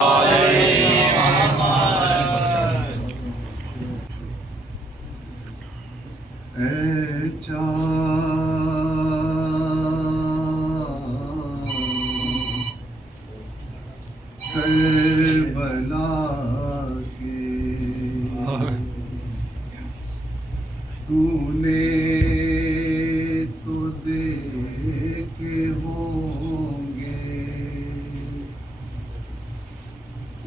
کربلا کے تو نے تو دیکھے ہوں گے،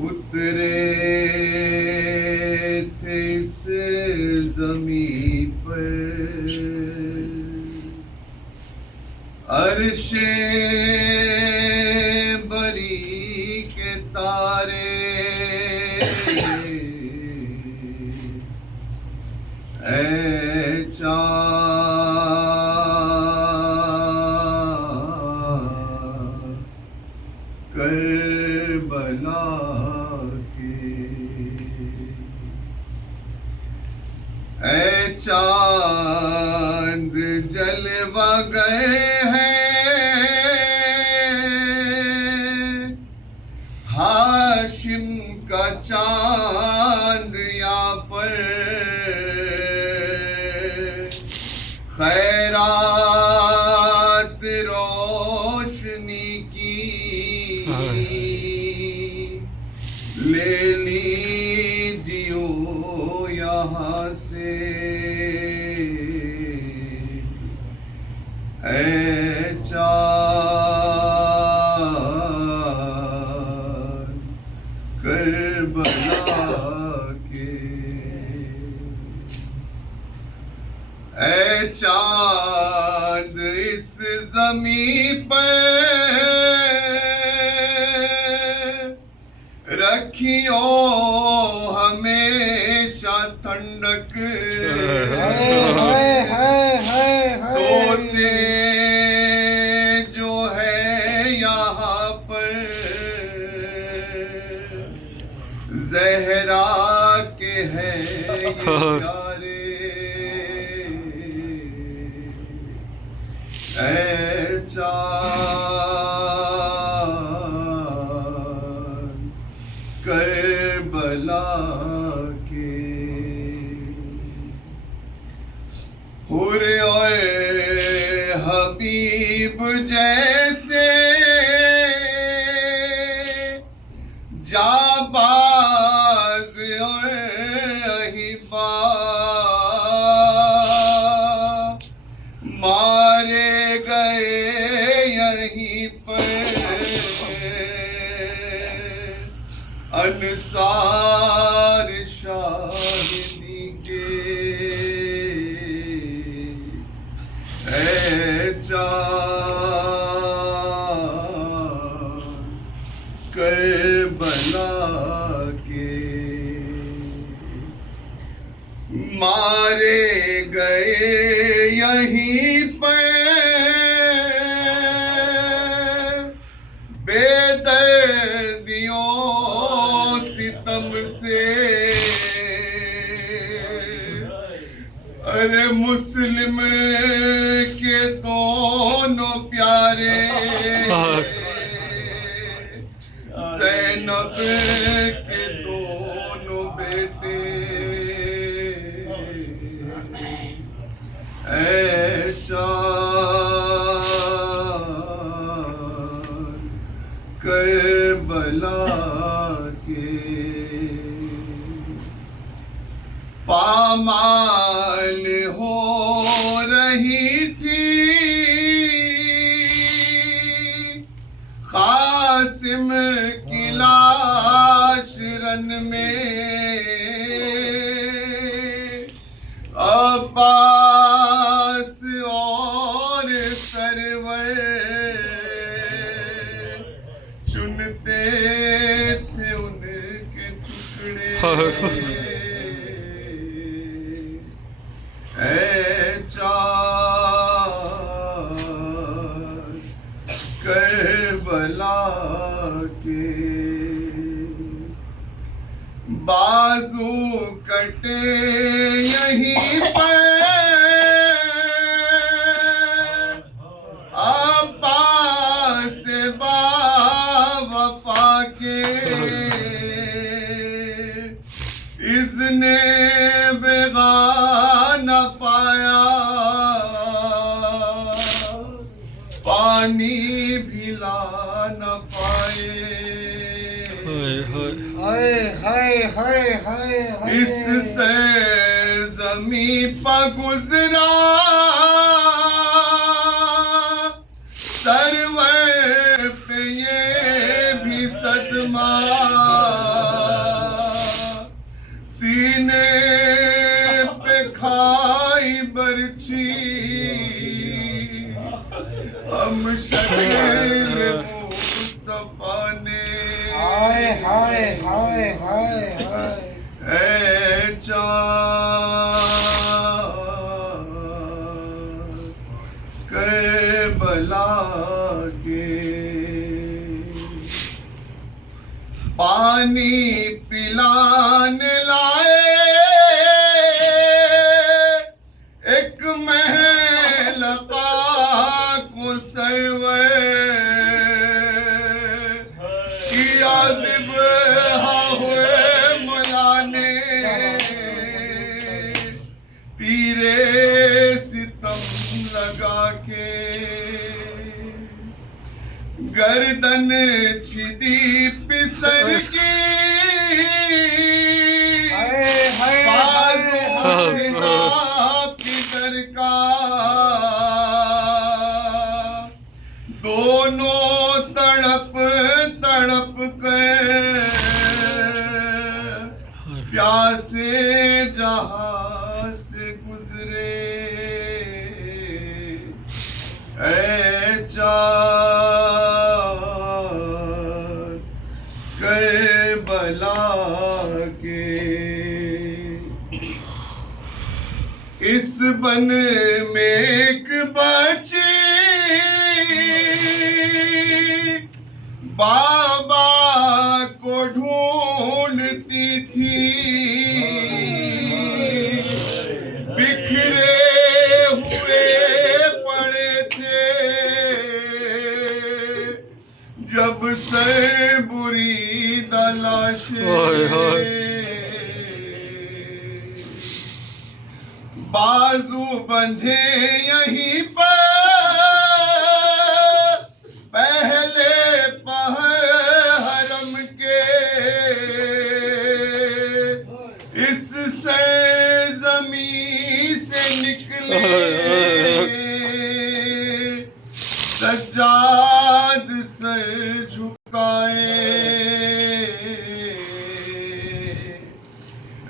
اترے تھے اس زمین پر عرش بری کے تارے، اے چاند کربلا کے، اے چاند جلوہ گئے ہیں ہاشم کا چاند یہاں پر، خیرات روشنی کی لے لیجیو یہاں سے، اے چاند کربلا کے، اے چاند اس زمین پہ رکھیو ہمیشہ ٹھنڈک، سوتے جو ہے یہاں پر زہرا کے ہے یہ پیارے، اے چاند کربلا کے، حور اور حبیب جیسے جانباز اور اہیبا مارے گئے یہیں پر، انصار شاہدی کے، اے چاند کربلا کے، مارے گئے یہیں پر بے دردیوں ستم سے، ارے مسلم کے دونوں پیارے زینب کے دونوں بیٹے، اے چاند کربلا کے، پامال ہو رہی تھی قاسم کی لاش رن میں، عباس اور سرور چنتے تھے ان کے ٹکڑے، اے چاند کربلا کے، بازو کٹے یہیں پر عباس با وفا کے، اس نے بغا نہ پایا پانی بھی لا نہ پائے اس سے زمین پہ گزرا سرور پہ یہ بھی صدمہ سینے پہ کھائی برچی ہم شکل مصطفیٰ نے اے چاند کربلا کے پانی پلانے لائے ایک محل کو سرور کیا ذبح ہوئے مولانے تیرے ستم لگا کے گردن چھدی پسر کی بازو چھدا پدر کا دونوں تڑپ تڑپ کر پیاسے جہاں سے گزرے اے چاند کربلا کے اس بن میں ایک بچی بابا کو ڈھونڈتی تھی بکھرے ہوئے پڑے تھے جب سے بری دلاشے بازو بندھے یہیں پر پہلے حرم کے اس سے زمین سے نکلے سجاد سر جھکائے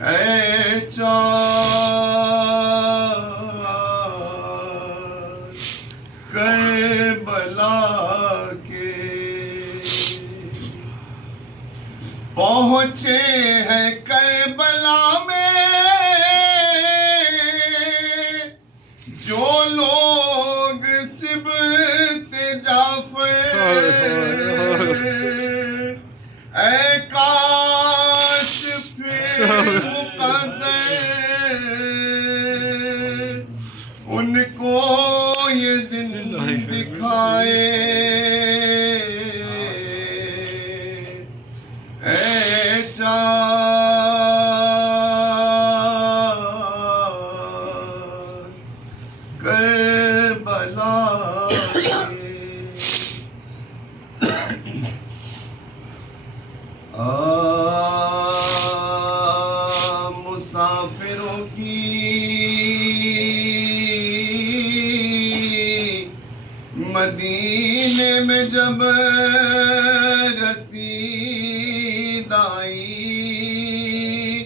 اے چاند کربلا کے پہنچے ہیں کربلا میں جو لوگ سبط جعفر اے کاش پھر مقدر ان کو یہ دن دکھائے اے چاند کربلا مسافروں کی مدینے میں جب رسید آئی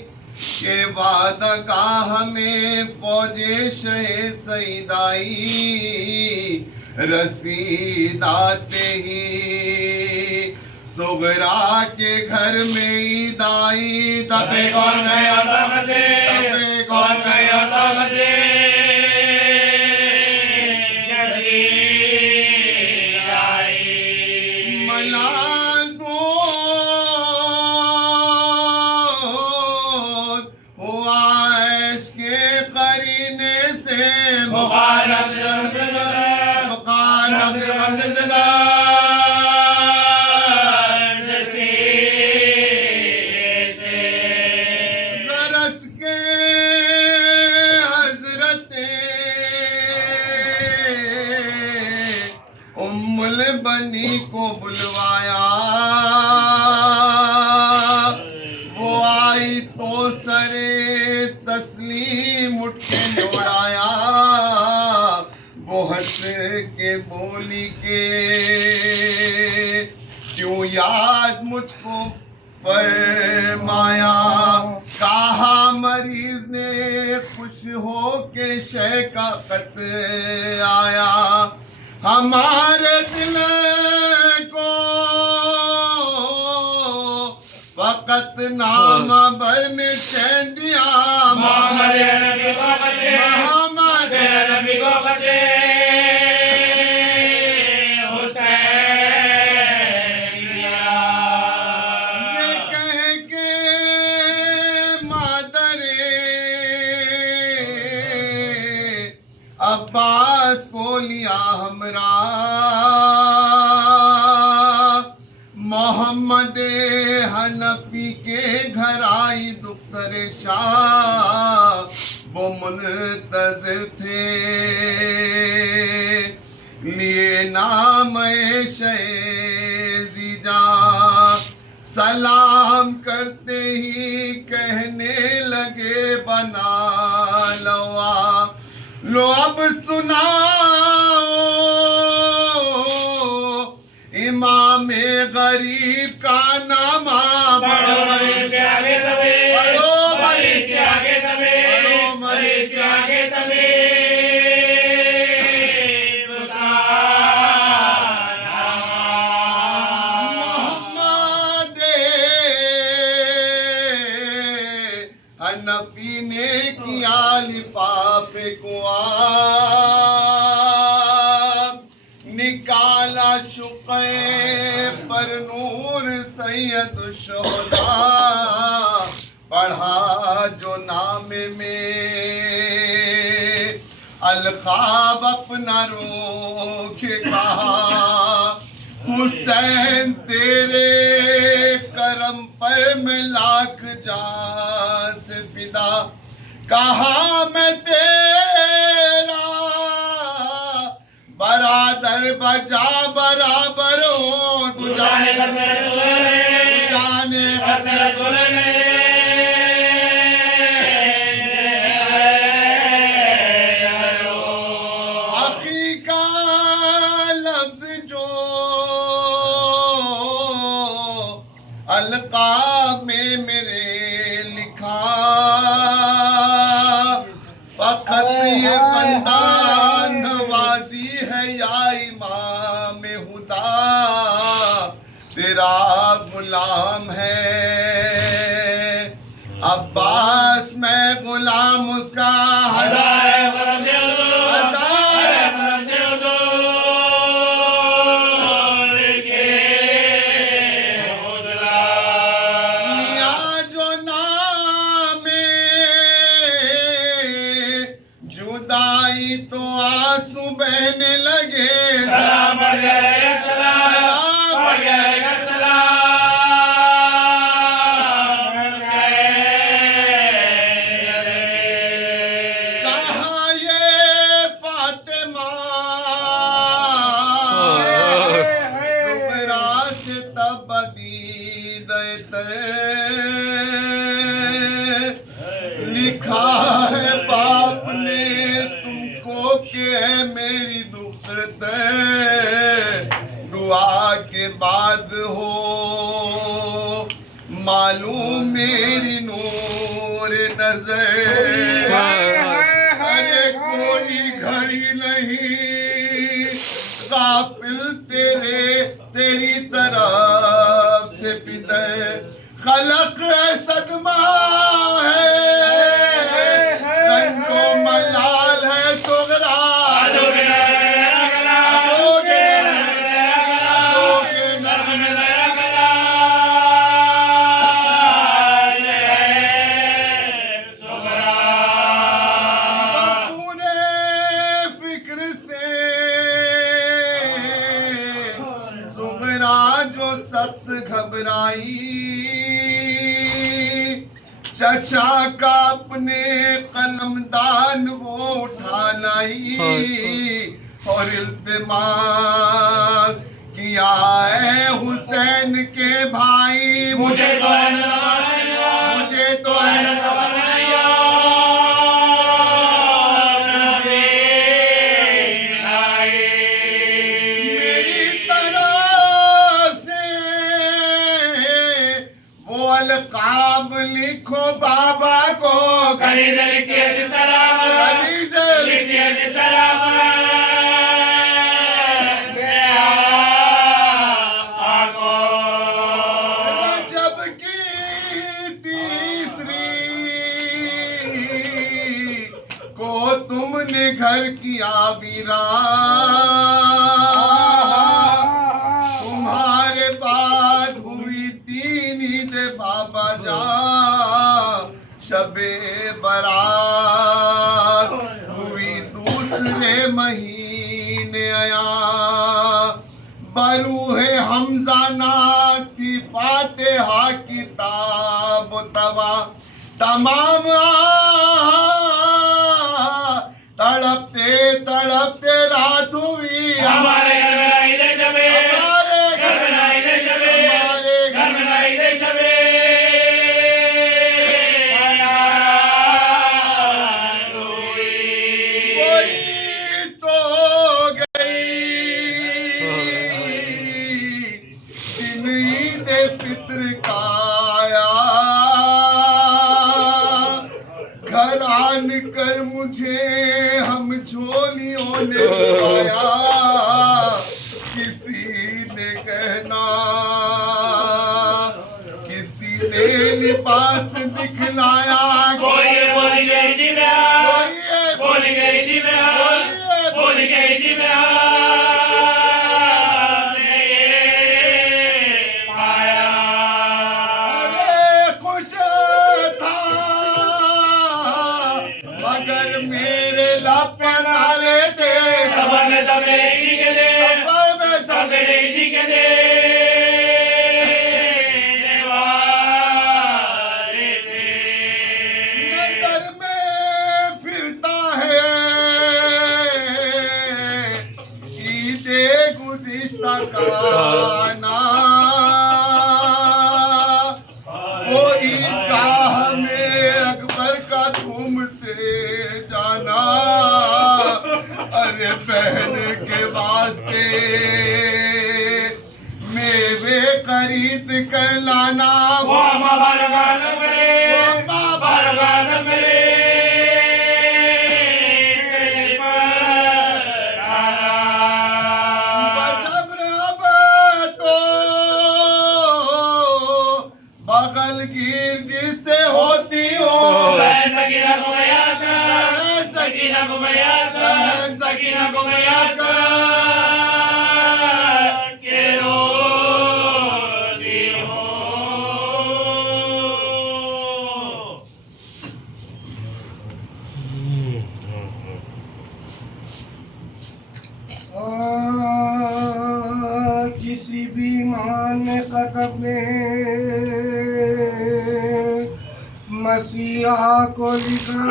کہ وعدہ گاہ میں فوج شہ سعید آئی رسید آتے ہی سغرا کے گھر میں عید آئی تبے کون گیا تغدے تبے کون گیا تغدے کے بولی کے کیوں یاد مجھ کو فرمایا کہا مریض نے خوش ہو کے شے کا خط آیا ہمارے دل کو فقط نام بن چین دیا محمد نبی کو خطے محمد نبی کو خطے عباس کو لیا ہمراہ محمد حنفی کے گھر آئی دختر شاہ وہ منتظر تھے لیے نام زیجا سلام کرتے ہی کہنے لگے بنا لوا لو اب سناؤ امام غریب کا نام پڑھو مریض کے آگے دبے پڑھو مریض کے آگے دبے پڑھو مریض کے آگے دبے محمد حنفی نے کیا لفافے کو نکالا شقے پر نور سید الشہداء پڑھا جو نام میں القاب اپنا روک کہا حسین تیرے کرم پر میں لاکھ جان سے فدا کہا میں تیرا برادر بجا برابر ہوں تو جانے حقی کا لفظ جو القاب میں میرے لکھا فقط یہ بندہ نوازی ہے یا امام ہدا تیرا غلام ہے عباس میں غلام اس کا ہزار تو آنسو بہنے لگے سلام پڑھ جائے گا سلام پڑھ جائے گا سلام کہاں یہ فاطمہ صغرا سے تبدید لکھا ہے باپ نے کہ ہے میری دخت دعا کے بعد ہو معلوم میری نور نظر ارے کوئی گھڑی نہیں غافل تیری طرف سے پدر خلق صدمہ ہے رنجو ملال ہے جو سخت گھبرائی چچا کا اپنے قلم دان وہ اٹھا لائی اور التماس کیا اے حسین کے بھائی مجھے تو القاب لکھو بابا کو کنیز لکھیے جی سلام کنیز لکھیے جی سلام رجب کی تیسری کو تم نے گھر کیا ویران تمہارے بعد ہوئی تین عید بابا جان شب برات ہوئی دوسرے مہینے آیا بروح حمزہ ناتی فاتحہ کتاب و توا تمام تڑپتے تڑپتے رات ہوئی ہمارے گھر میں عید شبے ہمارے گھر میں عید شبے ہمارے گھر میں عید شبے کوئی تو گئی دن عید فطر کا آیا گھر آن کر مجھے ہم جھولیوں نے پایا کسی نے گہنا کسی نے لباس دکھلایا بولی گئی جی میں بولی گئی جی میں بولی گئی جی میں ارے خوش تھا مگر میرے لب نالے تھے سبر میں سب عیدی کے دے سفر میں سب سب عیدی کے دے نظر میں پھرتا ہے عید گزشتہ کا نام وہ عیدگاہ میں اکبر کا دھوم سے جانا ارے بہن کے واسطے میوے خرید کر لانا وہ اما بارگاہ نمرے بارگاہ نمرے سے پر آنا جبر اب تو بغل گیر جس سے ہوتی ہو بہن سکینہ کو بیان کر سکینہ کو بیان کر سکینہ کو بیان کر کہ روتی ہوں کسی بھی مان نے قطب میں مسیحا کو لکھا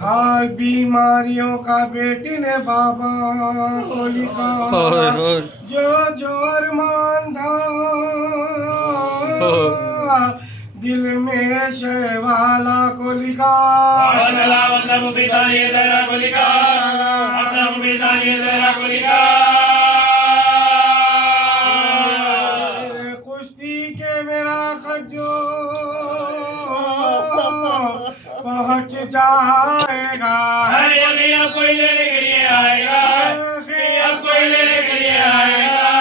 حال بیماریوں کا بیٹی نے بابا کو لکھا جو ارمان تھا دل میں شہوالا کو لکھا سلام اپنا مبیزانی زہرا کو لکھا اپنا مبیزانی زہرا کو لکھا کشتی کے میرا خجو پہنچ جائے گا ابھی اب کوئی لینے کے لیے آئے گا اب کوئی لینے کے لیے آئے گا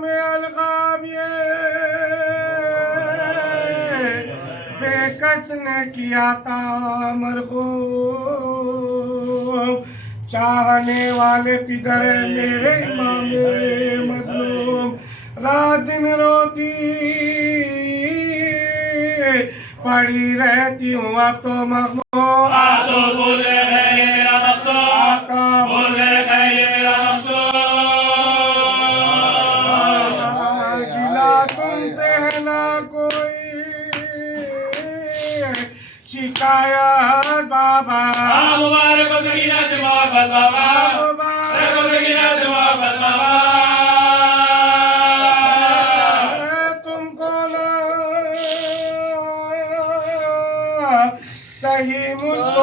میں القاب یہ بے کس نے کیا تھا مرحوم چاہنے والے پدر میرے امام مظلوم رات دن روتی پڑی رہتی ہوں اب تو مغموم آتو بول رہے ہیں یہ میرا مقصود بول رہے ہیں یہ میرا مقصود گلا تم سے ہے نہ کوئی شکایت بابا مبارک ہو سکینہ سے محبت بابا مبارک ہو سکینہ سے محبت بابا تم کو نہ صحیح مجھ کو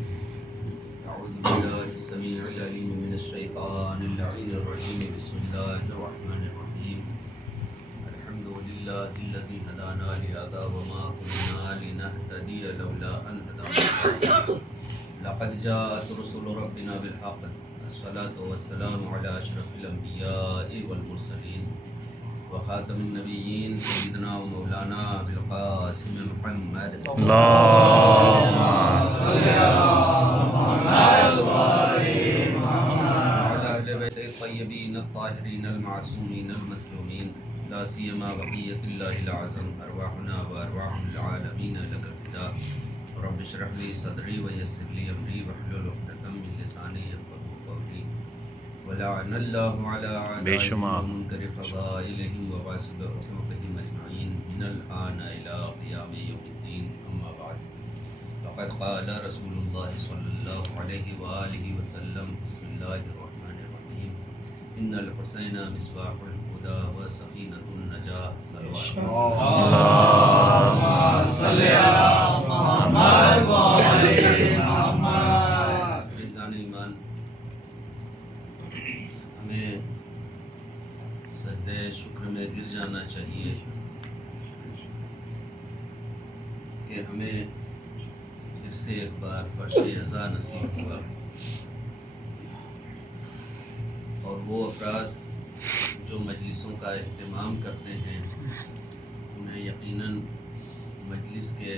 أعوذ بالله السميع العليم من الشيطان اللعين الرجيم بسم الله الرحمن الرحيم الحمد لله الذي هدانا لهذا وما كنا لنهتدي لولا أن هدانا الله لقد جاءت رسل ربنا بالحق الصلاة والسلام على أشرف الأنبياء والمرسلين وخاتم النبيين سيدنا ومولانا بالقاسم محمد اللهم صل على أهل بيت الطيبين الطاهرين المعصومين المسلومين لا سيما بقية الله الأعظم أرواحنا وأرواح العالمين لك الفداء رب اشرح لي صدري ويسر لي أمري واحلل عقدة من لساني يفقهوا قولي ولعن الله على بے أعدائهم شمار ومنكر فضائلهم وغاصب حقوقهم أجمعين من الآن إلى قيام يوم الدين. أما بعد فقد قال رسول الله صلى الله عليه وآله وسلم بسم الله الرحمن الرحيم إن الحسين مصباح الهدى وسفينة النجاة. صلوات اللهم صل على محمد وعلى محمد. فیضان ایمان، ہمیں سجدہ شکر میں گر جانا چاہیے کہ ہمیں پھر سے ایک بار فرش عزا نصیب ہوا، اور وہ افراد جو مجلسوں کا اہتمام کرتے ہیں انہیں یقیناً مجلس کے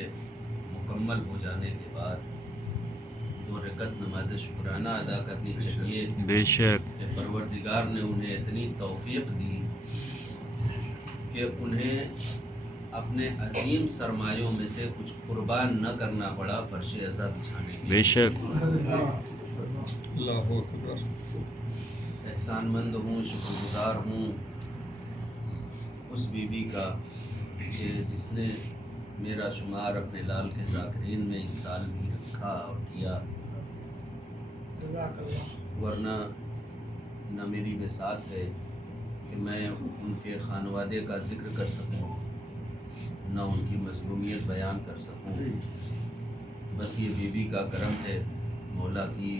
مکمل ہو جانے کے بعد 2 رکعت نماز شکرانہ ادا کرنی چاہیے بے شک کہ پروردگار نے انہیں اتنی توفیق دی کہ انہیں اپنے عظیم سرمایوں میں سے کچھ قربان نہ کرنا پڑا فرش عزا بچھانے کے لیے۔ بے شک احسان مند ہوں، شکر گزار ہوں اس بی بی کا کہ جس نے میرا شمار اپنے لال کے ذاکرین میں اس سال بھی رکھا اور کیا، ورنہ نہ میری بساط ہے کہ میں ان کے خانوادے کا ذکر کر سکوں، نہ ان کی مظلومیت بیان کر سکوں۔ بس یہ بی بی کا کرم ہے، مولا کی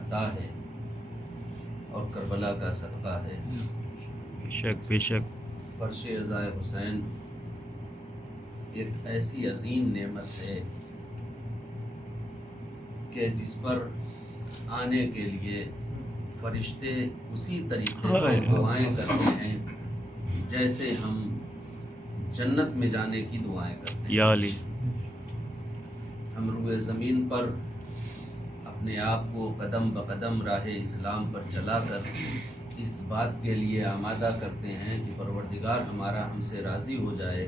عطا ہے اور کربلا کا صدقہ ہے۔ بے شک بے شک فرش عزائے حسین ایک ایسی عظیم نعمت ہے کہ جس پر آنے کے لیے فرشتے اسی طریقے سے دعائیں کرتے ہیں جیسے ہم جنت میں جانے کی دعائیں کرتے ہیں۔ یا علی ہم روئے زمین پر اپنے آپ کو قدم بقدم راہ اسلام پر چلا کر اس بات کے لیے آمادہ کرتے ہیں کہ پروردگار ہمارا ہم سے راضی ہو جائے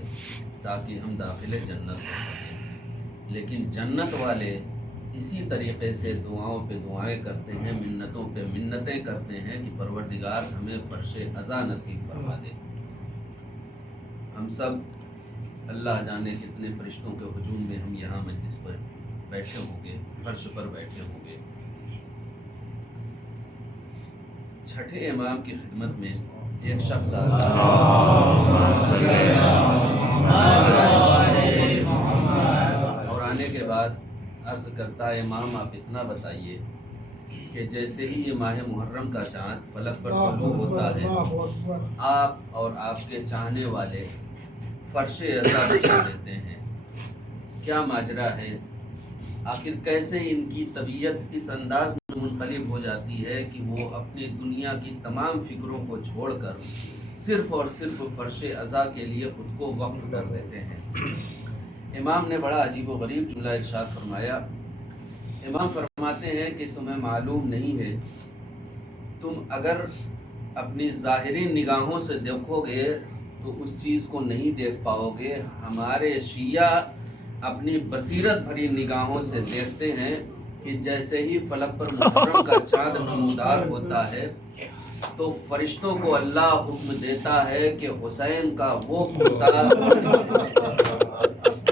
تاکہ ہم داخل جنت ہو سکیں، لیکن جنت والے اسی طریقے سے دعاؤں پہ دعائیں کرتے ہیں، منتوں پہ منتیں کرتے ہیں کہ پروردگار ہمیں فرش عزا نصیب فرما دے۔ ہم سب اللہ جانے کتنے فرشتوں کے ہجوم میں ہم یہاں مجلس پر بیٹھے ہوں گے، فرش پر بیٹھے ہوں گے۔ چھٹے امام کی خدمت میں ایک شخص اور آنے کے بعد عرض کرتا ہے امام آپ اتنا بتائیے کہ جیسے ہی یہ ماہ محرم کا چاند فلک پر طلوع ہوتا ہے آپ اور آپ کے چاہنے والے فرش عزا بچھا دیتے ہیں، کیا ماجرا ہے؟ آخر کیسے ان کی طبیعت اس انداز میں منقلب ہو جاتی ہے کہ وہ اپنی دنیا کی تمام فکروں کو چھوڑ کر صرف اور صرف فرش عزا کے لیے خود کو وقف کر دیتے ہیں؟ امام نے بڑا عجیب و غریب جملہ ارشاد فرمایا۔ امام فرماتے ہیں کہ تمہیں معلوم نہیں ہے، تم اگر اپنی ظاہری نگاہوں سے دیکھو گے تو اس چیز کو نہیں دیکھ پاؤ گے۔ ہمارے شیعہ اپنی بصیرت بھری نگاہوں سے دیکھتے ہیں کہ جیسے ہی فلک پر محرم کا چاند نمودار ہوتا ہے تو فرشتوں کو اللہ حکم دیتا ہے کہ حسین کا وہ کرتا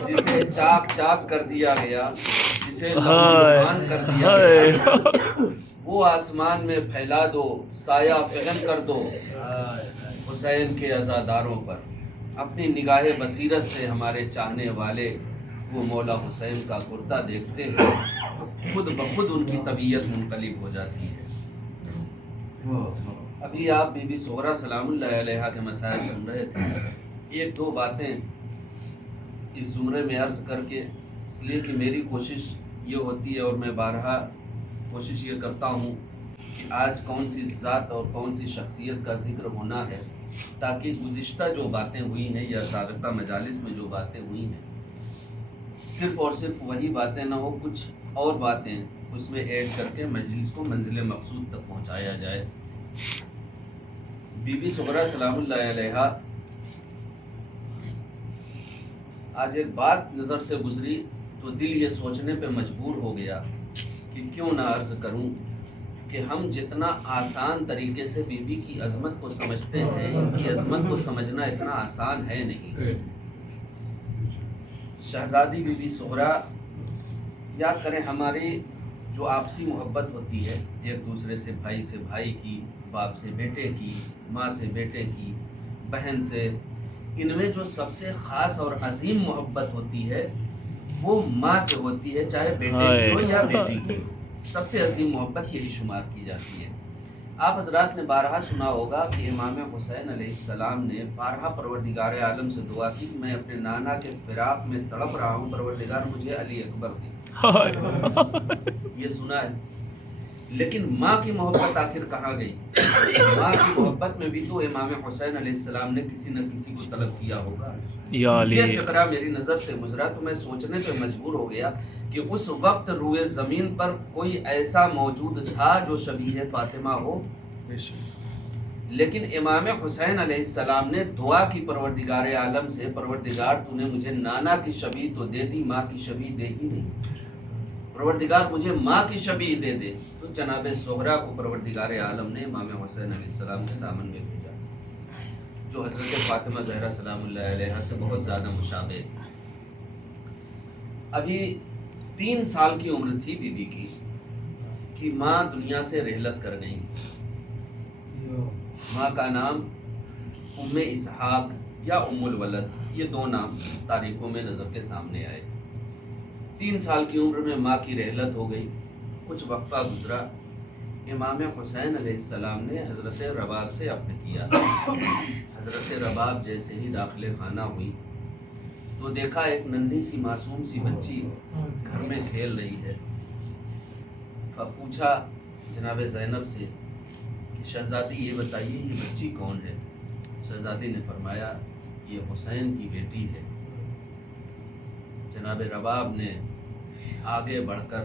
جسے چاک چاک کر دیا گیا، جسے لہوان کر دیا گیا، وہ آسمان میں پھیلا دو، سایہ فغن کر دو حسین کے عزاداروں پر۔ اپنی نگاہ بصیرت سے ہمارے چاہنے والے وہ مولا حسین کا کرتا دیکھتے ہیں، خود بخود ان کی طبیعت منقلب ہو جاتی ہے۔ ابھی آپ بی بی صغرا سلام اللہ علیہا کے مسائل سن رہے تھے، ایک دو باتیں اس زمرے میں عرض کر کے، اس لیے کہ میری کوشش یہ ہوتی ہے اور میں بارہا کوشش یہ کرتا ہوں کہ آج کون سی ذات اور کون سی شخصیت کا ذکر ہونا ہے، تاکہ گزشتہ جو باتیں ہوئی ہیں یا سابقہ مجالس میں جو باتیں ہوئی ہیں صرف اور صرف وہی باتیں نہ ہو، کچھ اور باتیں اس میں ایڈ کر کے مجلس کو منزل مقصود تک پہنچایا جائے۔ بی بی صغرا سلام اللہ علیہا آج ایک بات نظر سے گزری تو دل یہ سوچنے پہ مجبور ہو گیا کہ کیوں نہ عرض کروں کہ ہم جتنا آسان طریقے سے بیوی کی عظمت کو سمجھتے ہیں، ان کی عظمت کو سمجھنا اتنا آسان ہے نہیں۔ شہزادی بی بی سغرا، یاد کریں ہماری جو آپسی محبت ہوتی ہے ایک دوسرے سے، بھائی سے بھائی کی، باپ سے بیٹے کی، ماں سے بیٹے کی، بہن سے، ان میں جو سب سے خاص اور عظیم محبت ہوتی ہے وہ ماں سے ہوتی ہے، چاہے بیٹے کی ہو یا بیٹی کی ہو۔ سب سے عظیم محبت یہی شمار کی جاتی ہے۔ آپ حضرات نے بارہا سنا ہوگا کہ امام حسین علیہ السلام نے بارہا پروردگار عالم سے دعا کی کہ میں اپنے نانا کے فراق میں تڑپ رہا ہوں، پروردگار مجھے علی اکبر دے۔ یہ سنا ہے، لیکن ماں کی محبت آخر کہاں گئی؟ ماں کی محبت میں بھی تو امام حسین علیہ السلام نے کسی نہ کسی کو طلب کیا ہوگا۔ یا علی، یہ فقرہ میری نظر سے گزرا تو میں سوچنے پہ مجبور ہو گیا کہ اس وقت روئے زمین پر کوئی ایسا موجود تھا جو شبیہ فاطمہ ہو؟ لیکن امام حسین علیہ السلام نے دعا کی پروردگار عالم سے، پروردگار تو نے مجھے نانا کی شبیہ تو دے دی، ماں کی شبیہ دے ہی نہیں، پروردگار مجھے ماں کی شبیہ دے دے۔ تو جناب سغرا کو پروردگار عالم نے امام حسین علیہ السلام کے دامن میں بھیجا، جو حضرت فاطمہ زہرا سلام اللہ علیہا سے بہت زیادہ مشابہ تھی۔ ابھی 3 سال کی عمر تھی بی بی کی کہ ماں دنیا سے رحلت کر گئی۔ ماں کا نام ام اسحاق یا ام الولد، یہ 2 نام تاریخوں میں نظر کے سامنے آئے۔ 3 سال کی عمر میں ماں کی رحلت ہو گئی، کچھ وقفہ گزرا، امام حسین علیہ السلام نے حضرت رباب سے عقد کیا۔ حضرت رباب جیسے ہی داخل خانہ ہوئی تو دیکھا ایک ننھی سی معصوم سی بچی گھر میں کھیل رہی ہے۔ پوچھا جناب زینب سے کہ شہزادی یہ بتائیے یہ بچی کون ہے؟ شہزادی نے فرمایا یہ حسین کی بیٹی ہے۔ جناب رباب نے آگے بڑھ کر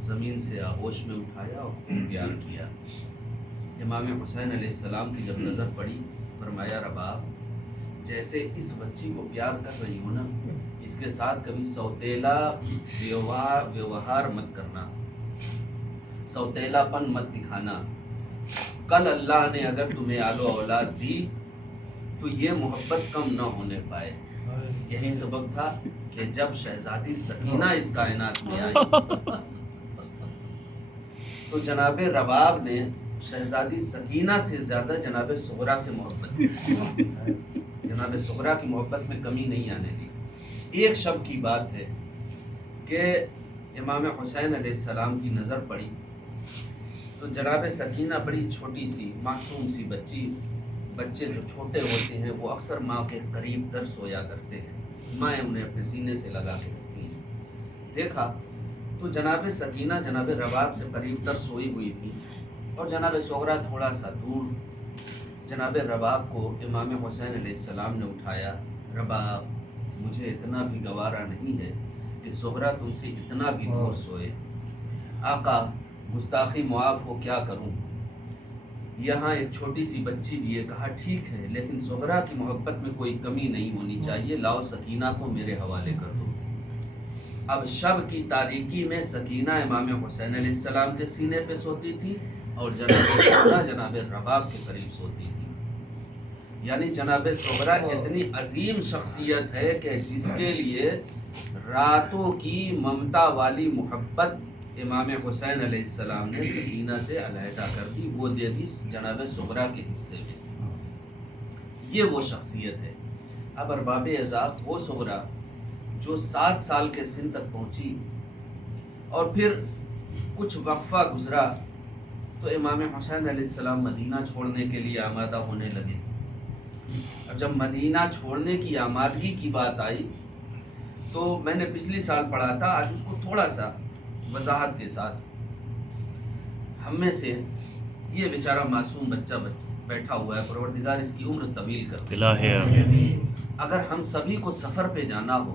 زمین سے آغوش میں اٹھایا اور خوب پیار کیا۔ امام حسین علیہ السلام کی جب نظر پڑی فرمایا رباب جیسے اس بچی کو پیار کر رہی ہو نا، اس کے ساتھ کبھی سوتیلا ویوہار مت کرنا، سوتیلا پن مت دکھانا۔ کل اللہ نے اگر تمہیں آل و اولاد دی تو یہ محبت کم نہ ہونے پائے۔ یہی سبب تھا کہ جب شہزادی سکینہ اس کائنات میں آئی تو جناب رباب نے شہزادی سکینہ سے زیادہ جناب سغرا سے محبت کی، جناب سغرا کی محبت میں کمی نہیں آنے دی۔ ایک شب کی بات ہے کہ امام حسین علیہ السلام کی نظر پڑی تو جناب سکینہ بڑی چھوٹی سی معصوم سی بچی، بچے جو چھوٹے ہوتے ہیں وہ اکثر ماں کے قریب تر سویا کرتے ہیں، ماں انہیں اپنے سینے سے لگا کے رکھتی ہیں۔ دیکھا تو جناب سکینہ جناب رباب سے قریب تر سوئی ہوئی تھی اور جناب سغرا تھوڑا سا دور۔ جناب رباب کو امام حسین علیہ السلام نے اٹھایا، رباب مجھے اتنا بھی گوارا نہیں ہے کہ سغرا تم سے اتنا بھی دور سوئے۔ آقا گستاخی معاف ہو، کیا کروں، یہاں ایک چھوٹی سی بچی بھی ہے۔ کہا ٹھیک ہے لیکن سغرا کی محبت میں کوئی کمی نہیں ہونی چاہیے، لاؤ سکینہ کو میرے حوالے کر دو۔ اب شب کی تاریکی میں سکینہ امام حسین علیہ السلام کے سینے پہ سوتی تھی اور جناب سغرا جناب رباب کے قریب سوتی تھی۔ یعنی جناب سغرا اتنی عظیم شخصیت ہے کہ جس کے لیے راتوں کی ممتا والی محبت امام حسین علیہ السلام نے سکینہ سے علیحدہ کر دی، وہ دے دی جناب سغرا کے حصے میں۔ یہ وہ شخصیت ہے۔ اب ارباب عذاب وہ سغرا جو 7 سال کے سن تک پہنچی اور پھر کچھ وقفہ گزرا تو امام حسین علیہ السلام مدینہ چھوڑنے کے لیے آمادہ ہونے لگے۔ اب جب مدینہ چھوڑنے کی آمادگی کی بات آئی تو میں نے پچھلی سال پڑھا تھا، آج اس کو تھوڑا سا وضاحت کے ساتھ۔ ہم میں سے یہ بیچارہ معصوم بچہ بیٹھا ہوا ہے، پروردگار اس کی عمر طویل کر دے۔ اگر ہم سبھی کو سفر پہ جانا ہو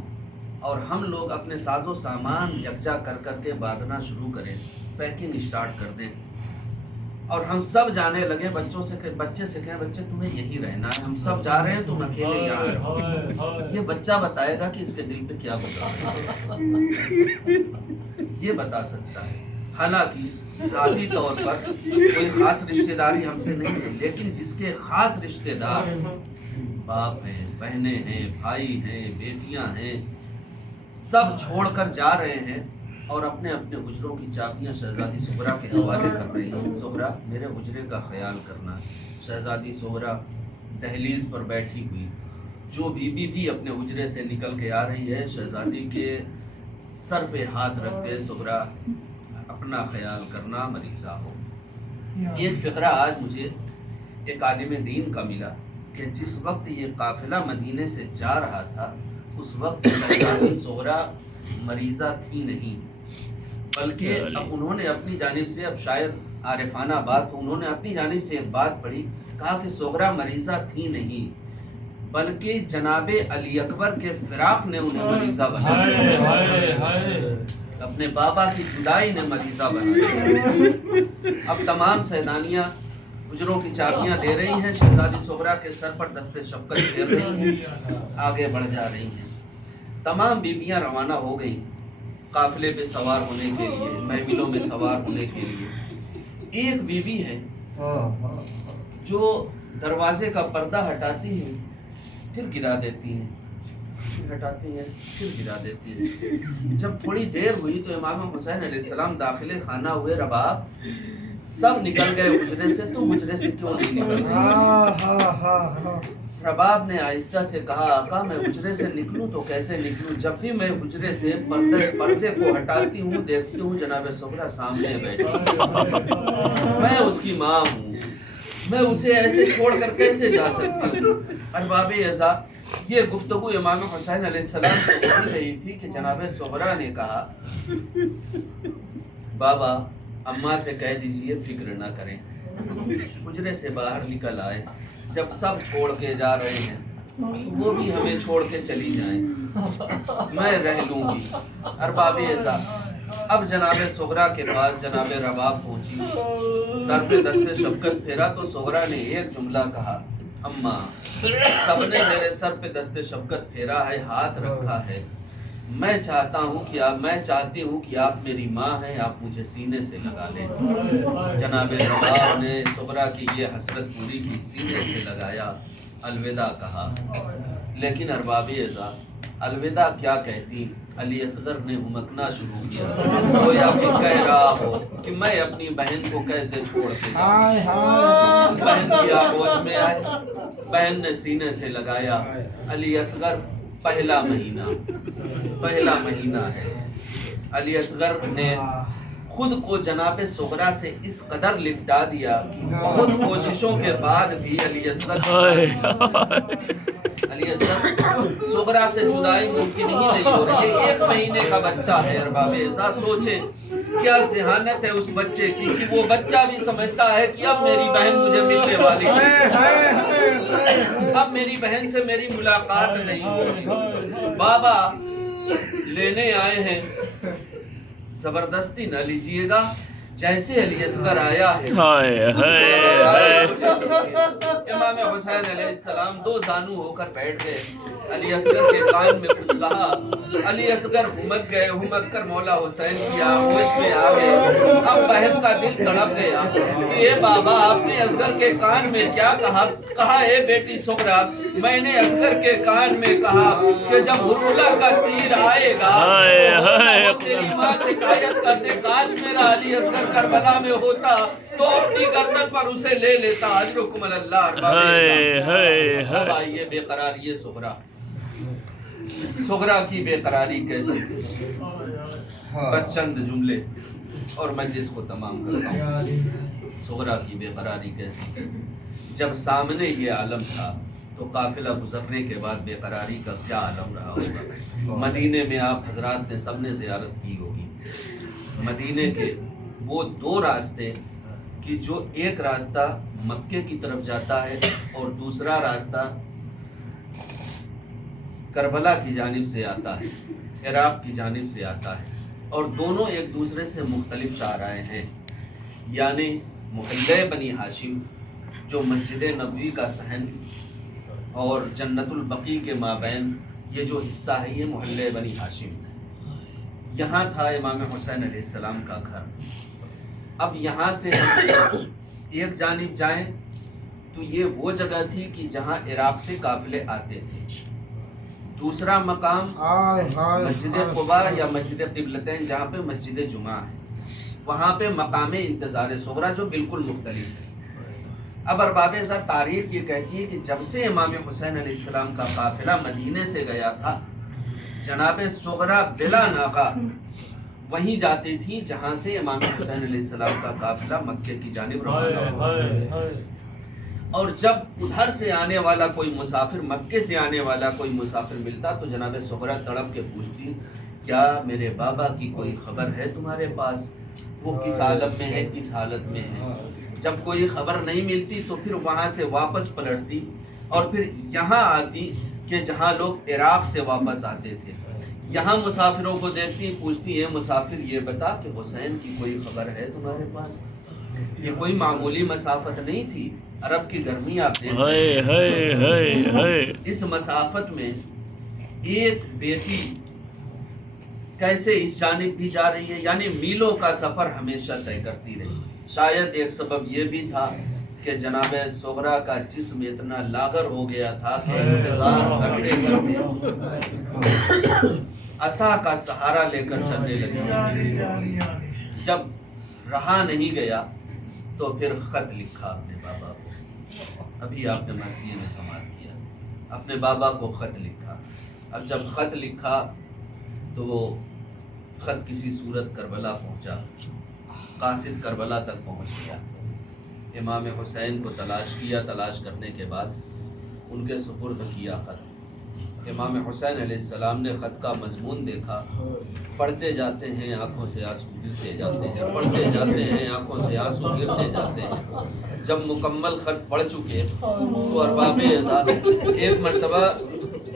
اور ہم لوگ اپنے ساز و سامان یکجا کر کر کے باندھنا شروع کریں، پیکنگ سٹارٹ کر دیں اور ہم سب جانے لگے، بچے سے کہیں بچے تمہیں یہی رہنا ہے، ہم سب جا رہے ہیں تم اکیلے یہاں رہو، یہ بچہ بتائے گا کہ اس کے دل پہ کیا گزر رہا ہے، یہ بتا سکتا ہے۔ حالانکہ ذاتی طور پر کوئی خاص رشتہ داری ہم سے نہیں ہے، لیکن جس کے خاص رشتہ دار باپ ہیں، بہنیں ہیں، بھائی ہیں، بیٹیاں ہیں، سب چھوڑ کر جا رہے ہیں اور اپنے اپنے حجروں کی چابیاں شہزادی سغرا کے حوالے کر رہے ہیں۔ سغرا میرے حجرے کا خیال کرنا۔ شہزادی سغرا دہلیز پر بیٹھی ہوئی، جو بیوی بھی اپنے حجرے سے نکل کے آ رہی ہے، شہزادی کے سر پہ ہاتھ رکھتے سغرا اپنا خیال کرنا، مریضہ ہو۔ ایک فقرہ آج مجھے ایک عالم دین کا ملا کہ جس وقت یہ قافلہ مدینے سے جا رہا تھا اس وقت شہزادی سغرا مریضہ تھی نہیں، بلکہ اب انہوں نے اپنی جانب سے، اب شاید عارفانہ بات، انہوں نے اپنی جانب سے ایک بات پڑھی، کہا کہ سغرا مریضہ تھی نہیں بلکہ جناب علی اکبر کے فراق نے انہیں مریضہ بنا دیا، اپنے بابا کی جدائی نے مریضہ بنا دیا۔ اب تمام سیدانیاں حجروں کی چابیاں دے رہی ہیں، شہزادی سغرا کے سر پر دست شفقت پھیر رہی ہیں، آگے بڑھ جا رہی ہیں۔ تمام بیویاں روانہ ہو گئی قافلے پہ سوار ہونے کے لیے، محملوں میں سوار ہونے کے لیے۔ ایک بیوی ہے جو دروازے کا پردہ ہٹاتی ہے پھر گرا دیتی ہیں، پھر ہٹاتی ہیں پھر گرا دیتی ہیں۔ جب تھوڑی دیر ہوئی تو امام حسین علیہ السلام داخل خانہ ہوئے، رباب سب نکل گئے حجرے سے، تم حجرے سے کیوں نہیں نکل گئی؟ رباب نے آہستہ سے کہا، آقا میں حجرے سے نکلوں تو کیسے نکلوں؟ جب بھی میں حجرے سے پردے کو ہٹاتی ہوں دیکھتی ہوں جناب سغرا سامنے بیٹھی، میں اس کی ماں ہوں، میں اسے ایسے چھوڑ کر کیسے جا سکتی ہوں؟ ارباب اعزا، یہ گفتگو امام حسین علیہ السلام سے ہو رہی تھی کہ جناب سغرا نے کہا، بابا اماں سے کہہ دیجئے فکر نہ کریں۔ حجرے سے باہر نکل آئے، جب سب چھوڑ کے جا رہے ہیں وہ بھی ہمیں چھوڑ کے چلی جائیں، میں رہ لوں گی۔ ارباب اعزا، اب جناب سغرا کے پاس جناب رباب پہنچی، سر پہ دست شفقت پھیرا تو سغرا نے ایک جملہ کہا، اماں سب نے میرے سر پہ دست شفقت پھیرا ہے، ہاتھ رکھا ہے، میں چاہتی ہوں کہ آپ میری ماں ہیں، آپ مجھے سینے سے لگا لیں۔ جناب رباب نے سغرا کی یہ حسرت پوری کی، سینے سے لگایا، الوداع کہا۔ لیکن ارباب اعزا الوداع کیا کہتی، علی اصغر نے ہمکنا شروع کیا، گویا کہ کہہ رہا ہو کہ میں اپنی بہن کو کیسے چھوڑ کے جاؤں۔ بہن کی آغوش میں آئے، بہن نے سینے سے لگایا، علی اصغر پہلا مہینہ ہے۔ علی اصغر نے خود کو جناب سغرا سے اس قدر لپٹا دیا کہ بہت کوششوں کے بعد بھی علی اصغر سغرا سے جدائی ممکن ہی نہیں ہو رہی ہے۔ 1 مہینے کا بچہ ہے۔ ارباب اعزا سوچیں کیا ذہانت ہے اس بچے کی کہ وہ بچہ بھی سمجھتا ہے کہ اب میری بہن مجھے ملنے والی ہے، اب میری بہن سے میری ملاقات نہیں ہوگی۔ بابا لینے آئے ہیں، زبردستی نہ لیجئے گا، جیسے علی اصغر آیا ہے امام حسین علیہ السلام 2 زانو ہو کر بیٹھ گئے، علی اصغر کے کان میں کچھ کہا، علی اصغر ہمک گئے، ہمک کر مولا حسین کی آغوش میں آ گئے۔ اب بہن کا دل تڑپ گیا کہ اے بابا آپ نے اصغر کے کان میں کیا کہا؟ کہا اے بیٹی سغرا میں نے اصغر کے کان میں کہا کہ جب حرملہ کا تیر آئے گا تو تیری ماں شکایت کر دے، کاش میرا علی اصغر کربلا میں ہوتا تو اپنی گردن پر اسے لے لیتا۔ اجرکم اللہ۔ اب آئیے بے قراری سغرا کی بے قراری کیسی تھی، بس چند جملے اور مجلس کو تمام کرتا ہوں۔ سغرا کی بے قراری کیسی تھی، جب سامنے یہ عالم تھا تو قافلہ گزرنے کے بعد بے قراری کا کیا عالم رہا ہوگا۔ مدینے میں آپ حضرات نے سب نے زیارت کی ہوگی، مدینے کے وہ 2 راستے کہ جو ایک راستہ مکے کی طرف جاتا ہے اور دوسرا راستہ کربلا کی جانب سے آتا ہے، عراق کی جانب سے آتا ہے، اور دونوں ایک دوسرے سے مختلف شاہراہیں ہیں۔ یعنی محلہ بنی ہاشم جو مسجد نبوی کا صحن اور جنت البقیع کے مابین یہ جو حصہ ہے یہ محلہ بنی ہاشم ہے۔ یہاں تھا امام حسین علیہ السلام کا گھر، اب یہاں سے ہم ایک جانب جائیں تو یہ وہ جگہ تھی کہ جہاں عراق سے قافلے آتے تھے. دوسرا مقام مسجد قباء یا مسجد قبلتین جہاں پہ مسجد جمعہ ہے، وہاں پہ مقام انتظار صغریٰ جو بالکل مختلف ہے. اب ارباب ذات تاریخ یہ کہتی ہے کہ جب سے امام حسین علیہ السلام کا قافلہ مدینے سے گیا تھا، جناب صغریٰ بلا ناغہ وہیں جاتی تھی جہاں سے امام حسین علیہ السلام کا قافلہ مکے کی جانب روانہ ہوا. اور جب ادھر سے آنے والا کوئی مسافر، مکے سے آنے والا کوئی مسافر ملتا تو جناب صغریٰ تڑپ کے پوچھتی، کیا میرے بابا کی کوئی خبر ہے تمہارے پاس؟ وہ کس عالم میں ہے، کس حالت میں ہے؟ جب کوئی خبر نہیں ملتی تو پھر وہاں سے واپس پلٹتی اور پھر یہاں آتی کہ جہاں لوگ عراق سے واپس آتے تھے. یہاں مسافروں کو دیکھتی، پوچھتی ہے مسافر یہ بتا کہ حسین کی کوئی خبر ہے تمہارے پاس؟ یہ کوئی معمولی مسافت نہیں تھی. عرب کی گرمی آپ دیکھیں، اس مسافت میں ایک بیٹی کیسے اس جانب بھی جا رہی ہے، یعنی میلوں کا سفر ہمیشہ طے کرتی رہی. شاید ایک سبب یہ بھی تھا کہ جناب صغریٰ کا جسم اتنا لاغر ہو گیا تھا کہ انتظار کرتے کرتے عصا کا سہارا لے کر چلنے لگی. جب رہا نہیں گیا تو پھر خط لکھا اپنے بابا کو. ابھی آپ نے مرثیے میں سماعت کیا، اپنے بابا کو خط لکھا. اب جب خط لکھا تو وہ خط کسی صورت کربلا پہنچا، قاصد کربلا تک پہنچ گیا. امام حسین کو تلاش کیا، تلاش کرنے کے بعد ان کے سپرد کیا خط. امام حسین علیہ السلام نے خط کا مضمون دیکھا، پڑھتے جاتے ہیں آنکھوں سے آنسو گرتے جاتے ہیں، پڑھتے جاتے ہیں آنکھوں سے آنسو گرتے جاتے ہیں. جب مکمل خط پڑھ چکے تو ارباب اعزاز ایک مرتبہ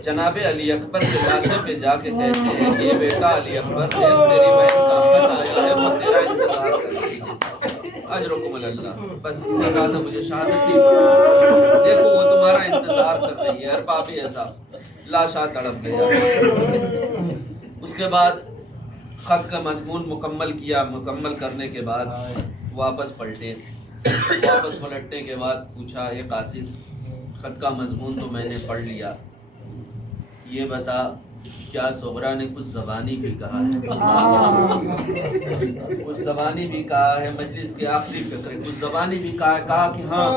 جناب علی اکبر کے لاشے پہ جا کے کہتے ہیں کہ بیٹا علی اکبر، تیری بہن کا خط آیا ہے، وہ تیرا انتظار کر رہی ہے. اجرکم اللہ، بس اس سے زیادہ مجھے شہادت نہیں. دیکھو وہ تمہارا انتظار کر رہی ہے. ارباب اعزاز لاشا تڑپ گیا. اس کے بعد خط کا مضمون مکمل کیا. مکمل کرنے کے بعد واپس پلٹے. واپس پلٹنے کے بعد پوچھا، اے قاصد، خط کا مضمون تو میں نے پڑھ لیا، یہ بتا کیا صغریٰ نے کچھ زبانی بھی کہا ہے؟ کچھ زبانی بھی کہا ہے. مجلس کے آخری فقرے کچھ زبانی بھی کہا کہ ہاں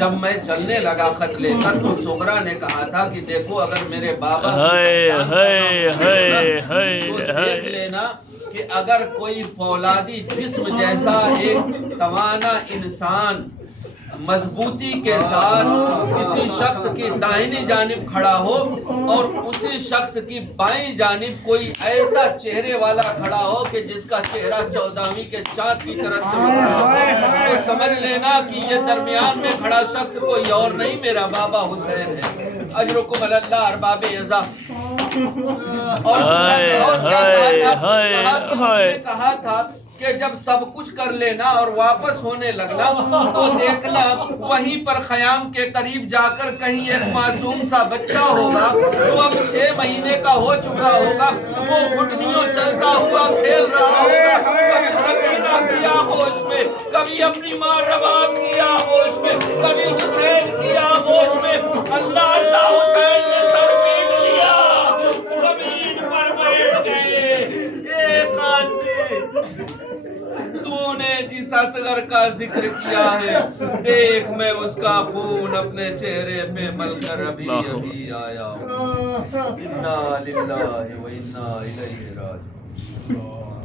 جب میں چلنے لگا خط لے کر تو صغریٰ نے کہا تھا کہ دیکھو اگر میرے بابا تو دیکھ لینا کہ اگر کوئی فولادی جسم جیسا ایک توانا انسان مضبوطی کے ساتھ کسی شخص کی دائنی جانب کھڑا ہو اور اسی شخص کی بائیں جانب کوئی ایسا چہرے والا کھڑا ہو کہ جس کا چہرہ 14ویں کے چاند کی طرح چمک رہا ہو، تو سمجھ لینا کہ یہ درمیان میں کھڑا شخص کوئی اور نہیں، میرا بابا حسین ہے. اجرکم اللہ ارباب اعزاز. اور کہا تھا کہ جب سب کچھ کر لینا اور واپس ہونے لگنا تو دیکھنا وہیں پر خیام کے قریب جا کر کہیں ایک معصوم سا بچہ ہوگا جو اب 6 مہینے کا ہو چکا ہوگا، وہ گھٹنیوں چلتا ہوا کھیل رہا ہوگا، کبھی سکینہ کی آغوش میں، کبھی اپنی ماں رباب کی آغوش میں، کبھی حسین کی آغوش میں. اللہ اللہ، حسین نے سر پیٹ لیا، زمین پر بیٹھ گئے. اے قاصد، تو نے جس اصغر کا ذکر کیا ہے، دیکھ میں اس کا خون اپنے چہرے پہ مل کر ابھی ابھی آیا ہوں. انا للہ و انا الیہ راجعون.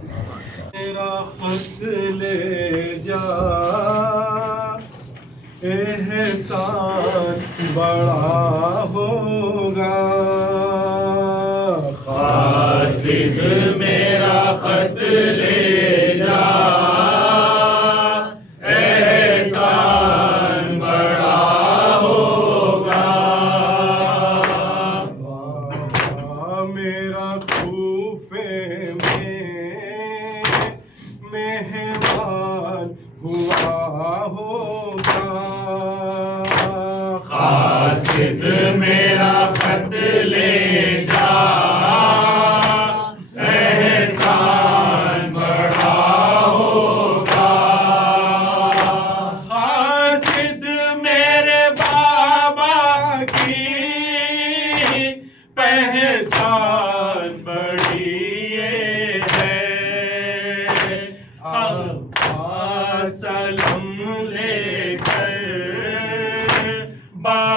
تیرا خط لے جا، احسان بڑا ہوگا. قاصد میرا خط لے جا، احسان بڑا ہوگا. میرا کوفے میں مہمان ہوا ہوگا. قاصد میرا خط لے جا، احسان بڑا ہوگا.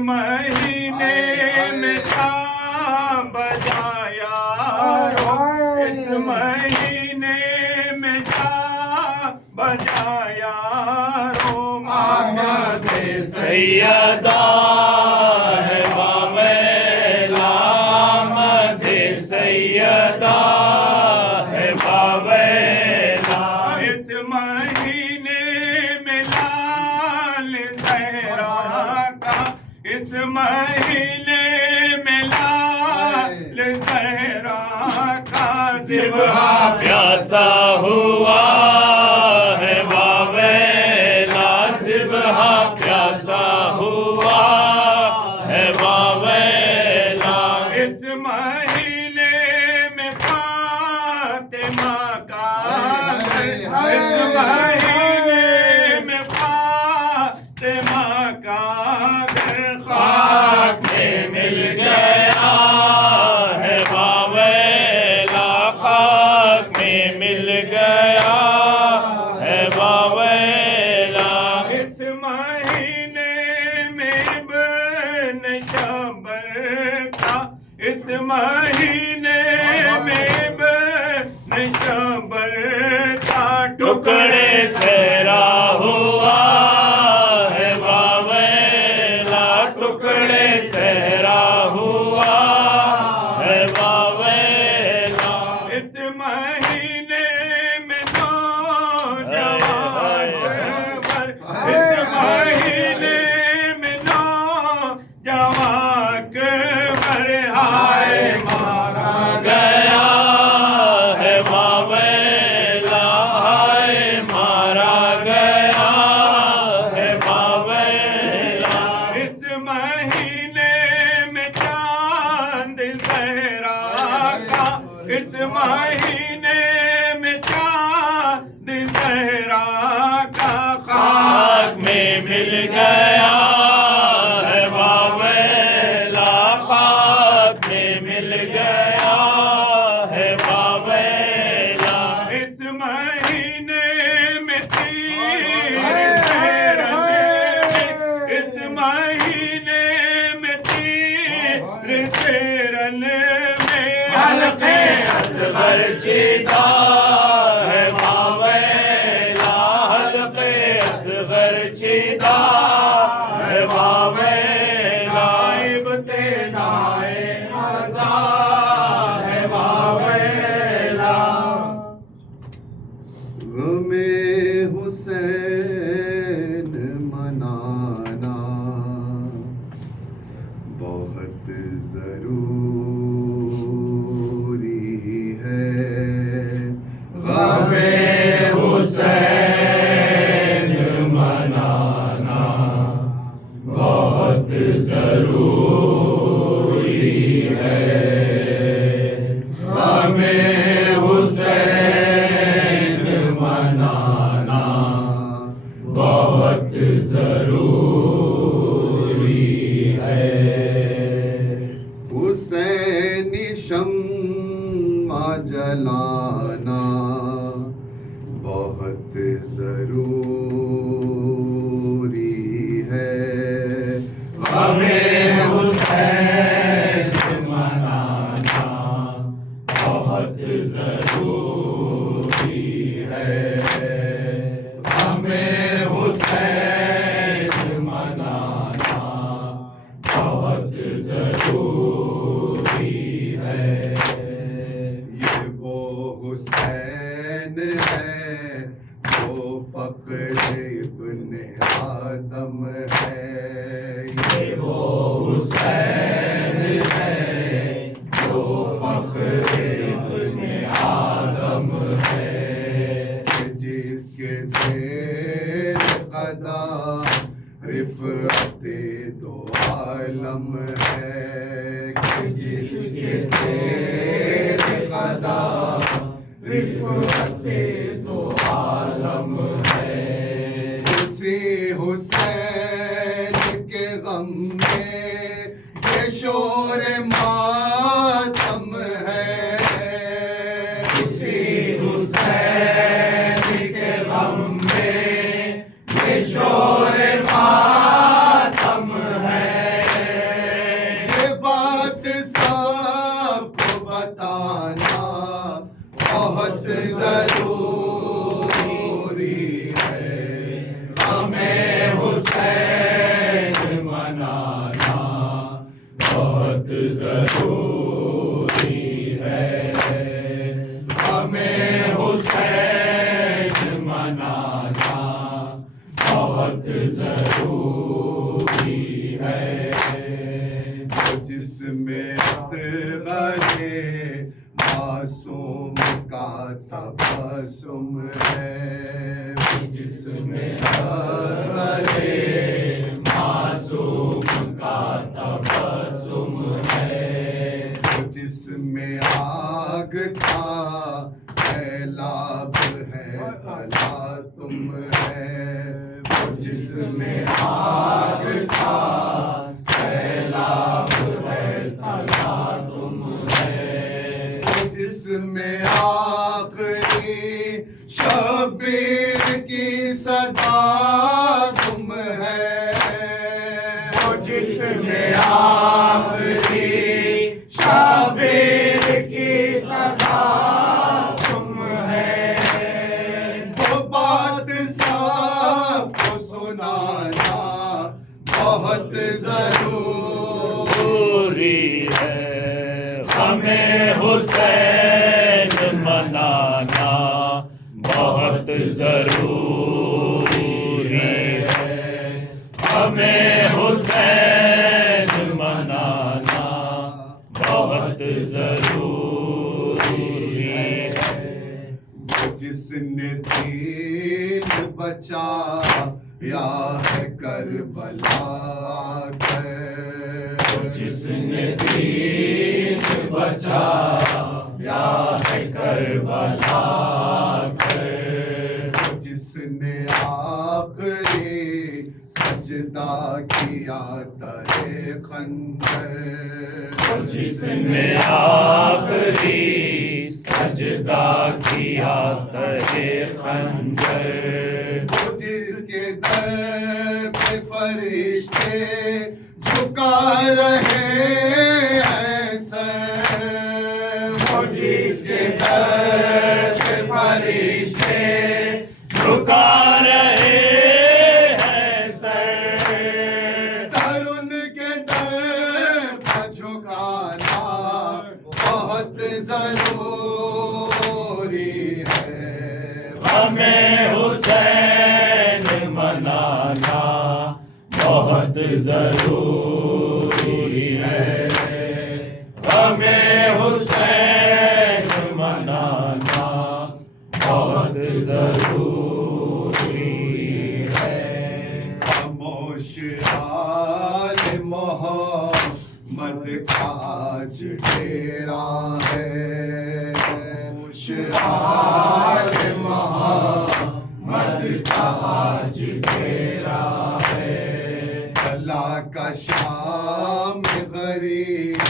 مہینے میں کیا بجایا اس مہینے میں کیا بجایا رو محمد سیدہ ہے باویلا آمد سیدہ ہے باویلا اس مہینے میں لال زہرا کا اس مہینے میں لال زہرا کا ذبح پیاسا ہوا ہے باویلا ذبح پیاسا ہوا ہے باویلا اس مہینے میں فاطمہ کا اس مہینے میں فاطمہ کا در خاک میں مل گیا ہے باویلا خاک میں مل گیا ہے باویلا اس مہینے میں ابن شبر کا اس مہینے میں ابن شبر کا ٹکڑے سیرا ہوا ہے باویلا ٹکڑے سیرا ہوا ہے باویلا اس مہینے میں نوجوان پر اس مہینے میں نوجوان پر ہائے مارا گیا ہے باویلا ہائے مارا گیا ہے باویلا اس مہینے میں چاند زہرا کا اس مہینے میں چاند زہرا کا خاک میں مل گیا ہے باویلا خاک میں مل گیا ہے باویلا اس مہینے میں تیر اس مہینے میں تیر تیرن میں حلقے اصغر چیدہ ہے باویلا حلقے اصغر چیدہ ہے باویلا ابتدائے عزا ہے باویلا غم حسین منانا بہت ضروری ہے غم حسین منانا بہت ضروری ہے غم حسین منانا بہت ضروری ہے حسینی شمع جلانا بہت ضروری ہے غم حسین منانا بہت ضروری ہے غم حسین منانا بہت ضروری ہے یہ وہ حسین ہے جو فخر ابن آدم ہے یہ وہ حسین ہے جو فخر ابن آدم ہے جس کے زیر قدم رفعت دو عالم ہے جس کے زیر قدم رفعت دو عالم ہے اسی حسین کے غم میں یہ شور ماتم ہے اسی حسین کے غم میں یہ شور ماتم ہے بہت ضروری ہے جس میں اصغر معصوم کا تبسم ہے جس میں اصغر معصوم کا تبسم ہے جس میں آگ کا سیلاب ہے بھلا تم ہے جس میں آگ کا سیلاب ہے تلا تم ہے جس میں آخری شبیر کی صدا تم ہے جس میں آخری شبیر کی صدا تم ہے وہ بات سب کو سنانا بہت ضروری ہے ہمیں حسین منانا بہت ضروری ہے ہمیں حسین منانا بہت ضروری ہے جس نے دین بچا یا ہے کربلا کے جس نے دین بچا یا ہے کربلا کر جس نے آخری سجدہ کیا ترے خنجر جس نے آخری سجدہ کیا ترے خنجر جس کے در پہ فرشتے جھکا رہے ہیں سر جس کے در پہ فرشتے جھکا رہے ہیں سر سر ان کے در پہ جھکانا بہت ضروری ہے ہمیں حسین منانا بہت ضروری ہے ہمیں حسین منانا بہت ضروری ہے خاموش آل محمد کا آج ڈیرا ہے خاموش آل محمد کا آج ڈیرا ہے اللہ کا شام غریب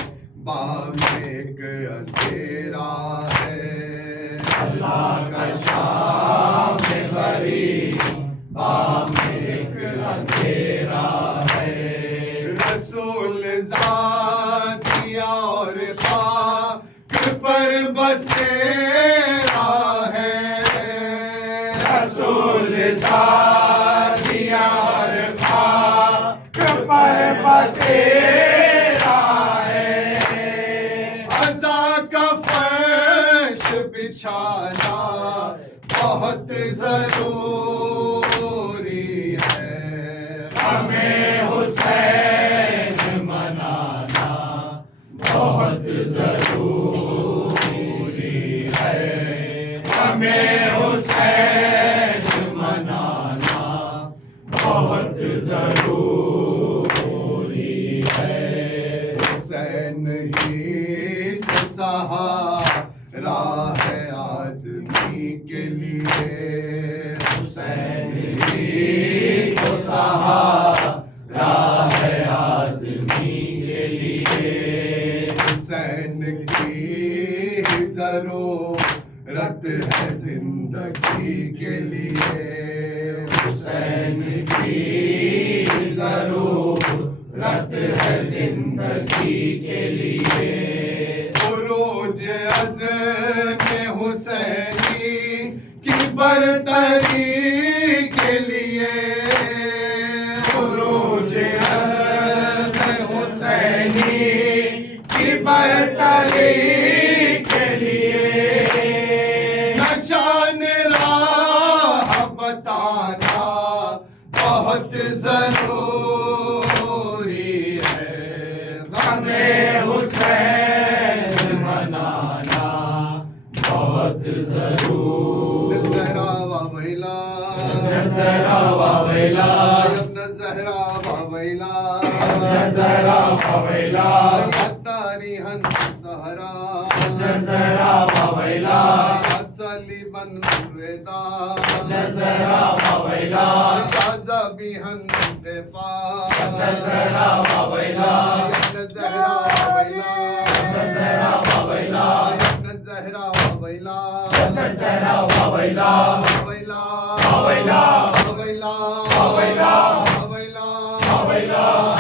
بام ایک اندھیرا ہے اللہ کا شام غریب بام ایک اندھیرا ہے رسول ذاتیہ اور خاک پر بسیرا ہے رسول ذاتیہ اور خاک پر بسیرا ہے عزا کا فرش بچھانا بہت ضروری ہے ہمیں حسین منانا بہت ضروری ہے ہمیں حسین منانا بہت ضروری ہے حسین ہی تو سہارا ہے آزمی کے لیے حسین ہی تو سہارا ہے آزمی کے لیے حسین کی ضرورت ہے زندگی کے لیے حسین کی ضرورت ہے زندگی کے لیے عروج عزم حسینی کی برتری کے لیے عروج عزم حسینی کی برتری کے لیے نشان راہ بتانا بہت بہت ضروری ہے غم حسین منانا بہت ضروری زہرا ویلا زہرا ویلا ابن زہرا ویلا زہرا ویلا تاریخ سہرا زہرا ویلا صلیباً رضا زہرا ویلا ذبیحاً قفا زہرا ویلا زہرا ویلا زہرا ویلا زہرا ویلا زہرا ویلا ویلا ویلا ویلا ویلا ویلا